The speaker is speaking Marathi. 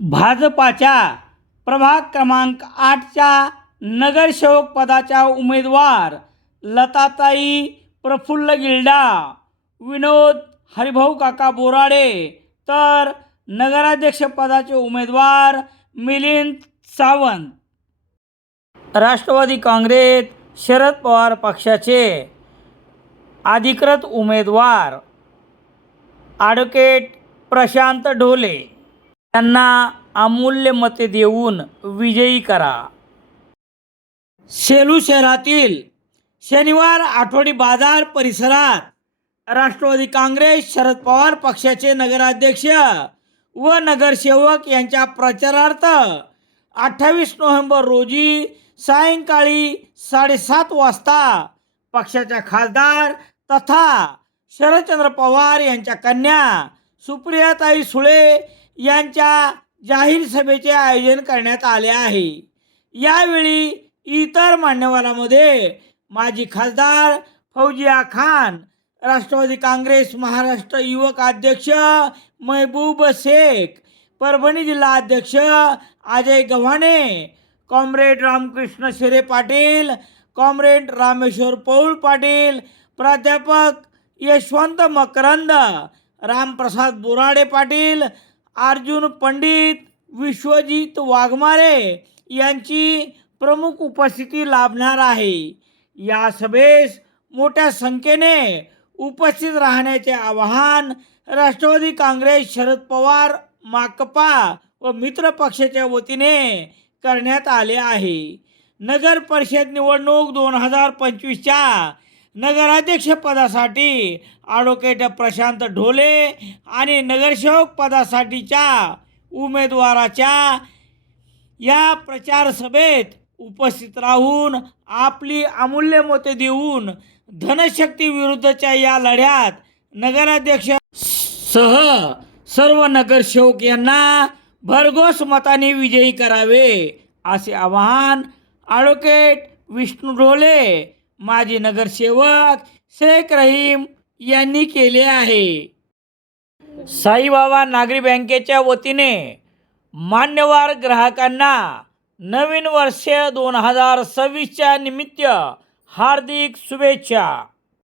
भाजपाच्या प्रभाग क्रमांक आठच्या नगरसेवक पदाच्या उमेदवार लताताई प्रफुल्ल गिल्डा. विनोद हरिभाऊ काका बोराडे. तर नगराध्यक्षपदाचे उमेदवार मिलिंद सावंत. राष्ट्रवादी काँग्रेस शरद पवार पक्षाचे अधिकृत उमेदवार ॲडव्होकेट प्रशांत ढोले. त्यांना अमूल्य मते देऊन विजयी करा. सेलू शहरातील शनिवार आठवडी बाजार परिसरात राष्ट्रवादी काँग्रेस शरद पवार पक्षाचे नगराध्यक्ष व नगरसेवक यांच्या प्रचारार्थ अठ्ठावीस नोव्हेंबर रोजी सायंकाळी साडेसात वाजता पक्षाच्या खासदार तथा शरदचंद्र पवार यांच्या कन्या सुप्रियाताई सुळे यांच्या जाहीर सभेचे आयोजन करण्यात आले आहे. यावेळी इतर मान्यवरांमध्ये माजी खासदार फौजिया खान राष्ट्रवादी काँग्रेस महाराष्ट्र युवक अध्यक्ष महबूब शेख परभणी जिल्हा अध्यक्ष अजय गव्हाणे कॉम्रेड रामकृष्ण शिरे पाटील कॉम्रेड रामेश्वर पौळ पाटील प्राध्यापक यशवंत मकरंद रामप्रसाद बोराडे पाटील अर्जुन पंडित विश्वजित वाघमारे यांची प्रमुख उपस्थिती लाभणार आहे. या सभेस मोठ्या संख्येने उपस्थित राहण्याचे आवाहन राष्ट्रवादी काँग्रेस शरद पवार माकपा व मित्र पक्षाच्या वतीने करण्यात आले आहे. नगर परिषद निवडणूक दोन हजार पंचवीसच्या नगराध्यक्षपदासाठी ॲडव्होकेट प्रशांत ढोले आणि नगरसेवक पदासाठीच्या उमेदवाराच्या या प्रचार सभेत उपस्थित राहून आपली अमूल्य मते देऊन धनशक्ती विरुद्धच्या या लढ्यात नगराध्यक्ष सह सर्व नगरसेवक यांना भरघोस मताने विजयी करावे असे आवाहन ॲडव्होकेट विष्णू ढोले माजी नगरसेवक शेख रहीम यांनी केले आहे. साईबाबा नागरी बँकेच्या वतीने मान्यवर ग्राहकांना नवीन वर्ष दोन हजार सव्वीसच्या निमित्त हार्दिक शुभेच्छा.